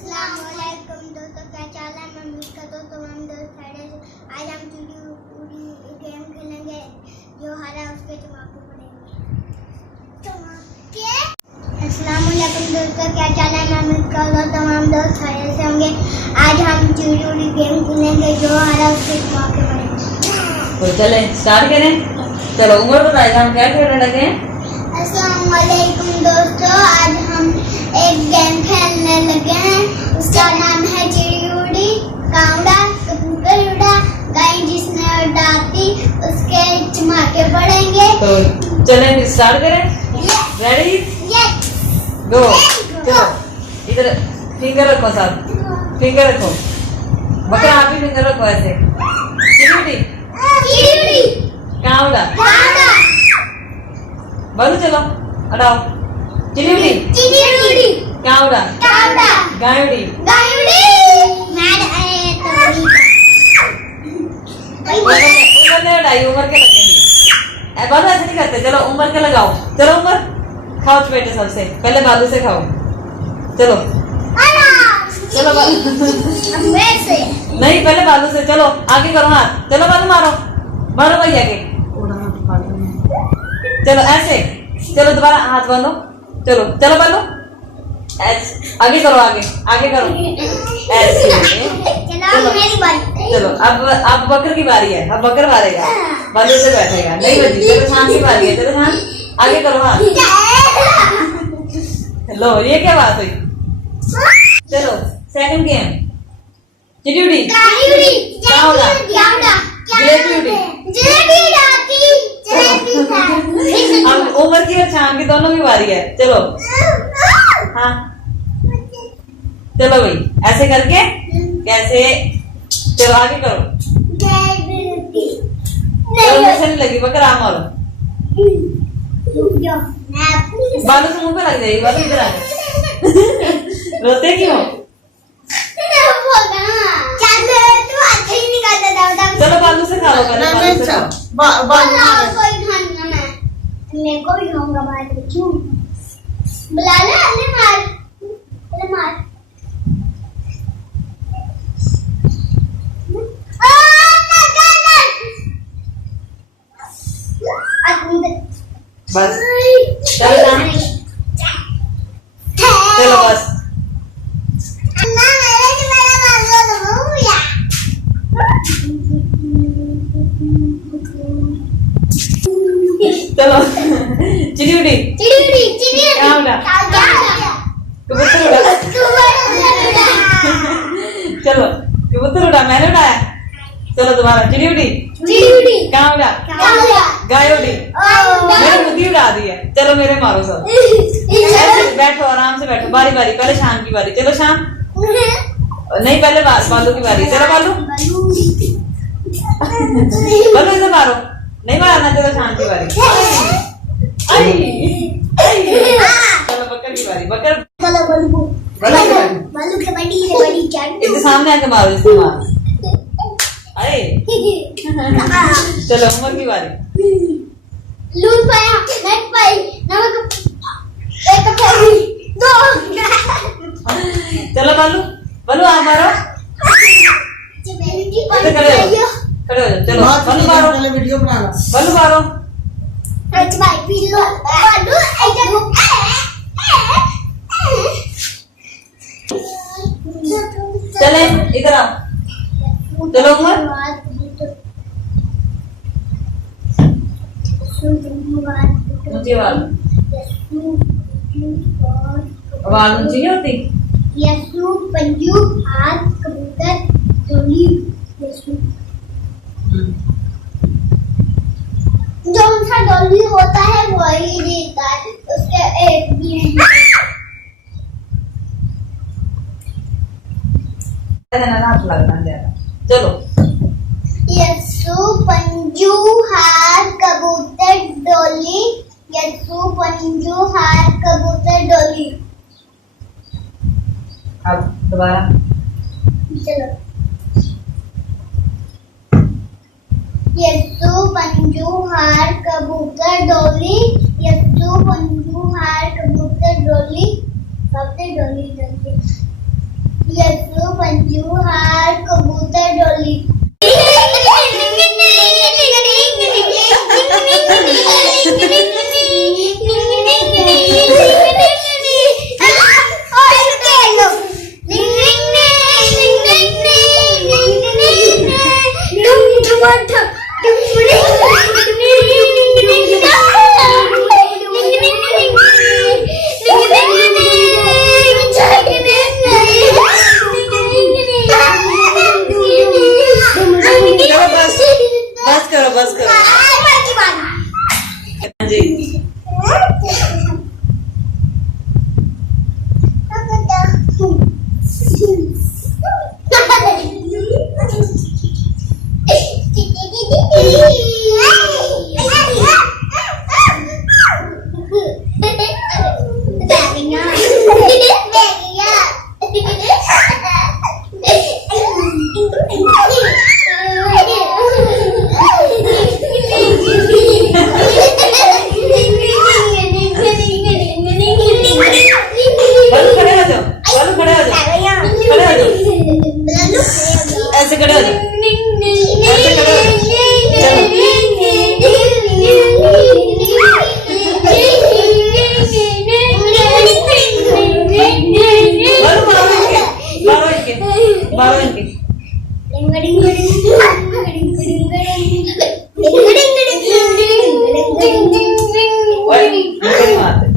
अस्सलामुअलैकुम दोस्तों, क्या चाल है। मैं उम्मीद करता हूँ तमाम दोस्त खैरियत से। आज हम चूड़ी गेम खेलेंगे, जो हारा उसके चमाके पड़ेंगे। अस्सलामुअलैकुम दोस्तों, क्या चाल है। मैं उम्मीद करता हूँ तमाम दोस्त खैरियत से होंगे। आज हम चूड़ी गेम खेलेंगे, जो हारा उसके चमाके पड़ेंगे। तो चले स्टार्ट करें। चलो उम्र बताएगा हम क्या खेलने लगे हैं। अस्सलामुअलैकुम दोस्तों, आज हम एक गेम खेलने लगे हैं। उसका नाम है चिड़ी उड़ी, कावड़ा, कबूतर उड़ा, गाय जिसने उड़ाती उसके चमाके पड़ेंगे। तो चले स्टार्ट करें। रेडी गो। चलो इधर फिंगर रखो, साथ फिंगर रखो। बकरा आप भी फिंगर रखो ऐसे। चिड़ी उड़ी, कावड़ा, बालू चलो अड़ाओ। चिड़ी उड़ी, कावड़ा, गाय उड़ी। उम्र ने उड़ाई, उम्र के लगेंगे। बालू ऐसे नहीं करते। चलो उम्र के लगाओ। चलो उम्र खाओ बेटे, सबसे पहले बालू से खाओ। चलो चलो बालू नहीं, पहले बालू से। चलो आगे करो हाथ। चलो बालू मारो, मारो भैया के। चलो ऐसे। चलो दोबारा हाथ बांधो। चलो चलो बालू ऐसे आगे करो, आगे करो ऐसे। चलो अब बकर की बारी है। अब बकर मारेगा, बालू से बैठेगा। नहीं बजी। चलो शान की बारी है। चलो शान आगे करो हाथ। लो ये क्या बात हुई। चलो सेकंड गेम। चिड़ी उड़ी, कावड़ा, जलेबी उड़ी। अब उमर की और शाम की दोनों की बारी है। चलो हाँ चलो भाई ऐसे करके कैसे। चलो आगे करो। चलो मुझसे नहीं लगी बकर, आम मारो। बालू से मुंह पे लग जाएगी। बालू इधर आ। रोते क्यों। चलो बालू से खा लो पहले। बालू से खाओ। मैं को भी खाऊंगा बाद में। क्यों बुला ले। अरे मार बस चलो चलो बस। चलो चिड़ी उड़ी, कावड़ा, कबूतर उड़ा। चलो कबूतर उड़ा, मैंने उड़ाया। चलो दोबारा। चिड़ी उड़ी, कावड़ा, गाय उड़ी। मैंने बुद्धि उड़ा दी है। चलो मेरे मारो सब। ऐसे बैठो, आराम से बैठो। बारी बारी। पहले शाम की बारी। चलो शाम नहीं, पहले बालू की बारी। चलो बालू बालू इधर मारो। नहीं मारना। चलो शाम की बारी। चलो बकर की बारी। बकर इसके सामने आके मारो। इससे मारो। अरे चलो उमर की बारी। लूट पाया, नेट पाई, नमक एक दो। चलो बालू आप मारो। खड़े हो जाओ। चलो बालू मारो। वीडियो बनाना। बालू मारो। चले इधर आओ। चलो उमर ऊंची आवाज ऊंची नहीं होती। यसु पंजू हाथ कबूतर डोली। यसु जो उनका डोली होता है वही देता है। उसके एक भी हाथ लगना ज्यादा। चलो यसु पंजू हाथ कबूतर डोली। यसु पंजू हाथ कबूतर डोली। अब दोबारा। चलो यसु पंजू हार कबूतर डोली। यसु पंजू हार कबूतर डोली। सबसे डोली डोली। जुहार कबूतर डोली चलो बस करो बस करो जी बालू खड़े हो जाओ, बालू खड़े हो जाओ, खड़े हो जाओ, ऐसे खड़े हो जाओ, ऐसे खड़े हो जाओ, बालू मारो इनके, मारो इनके, ओए, इनके नहीं मारते।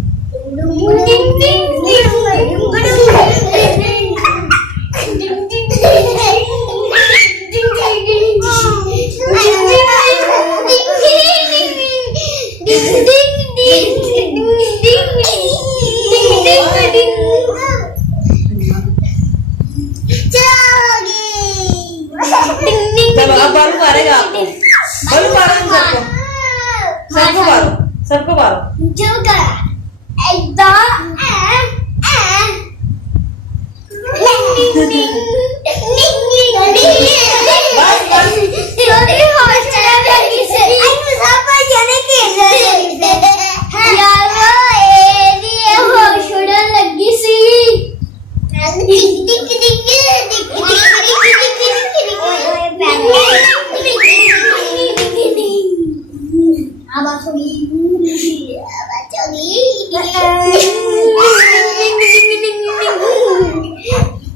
चलो अब बालू मारेगा आपको, बालू मारो इन सबको, सबको मारो, सबको मारो,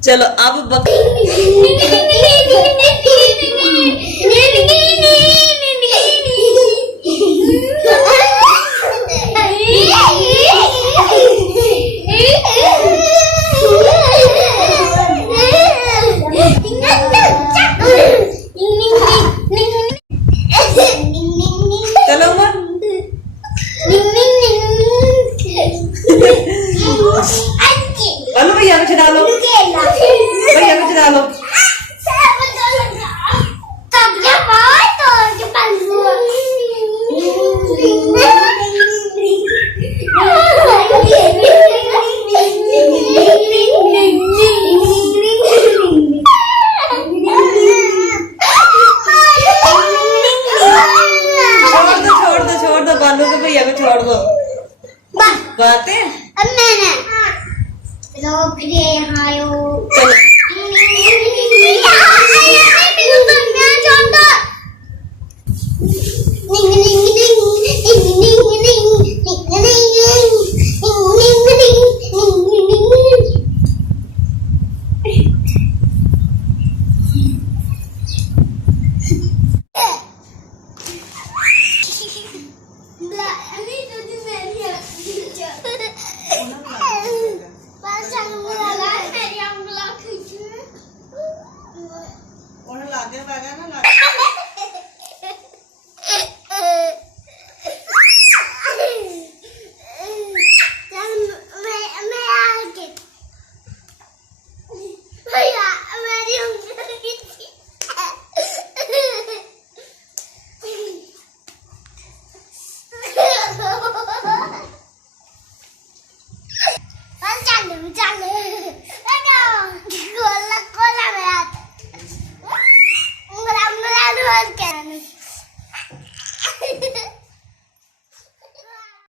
चलो अब चलो बालू भैया कुछ डालो, भैया कुछ डालो, छोड़ दो बालू को, भैया को छोड़ दो, बातें अब मैंने लोग यहाँ चलो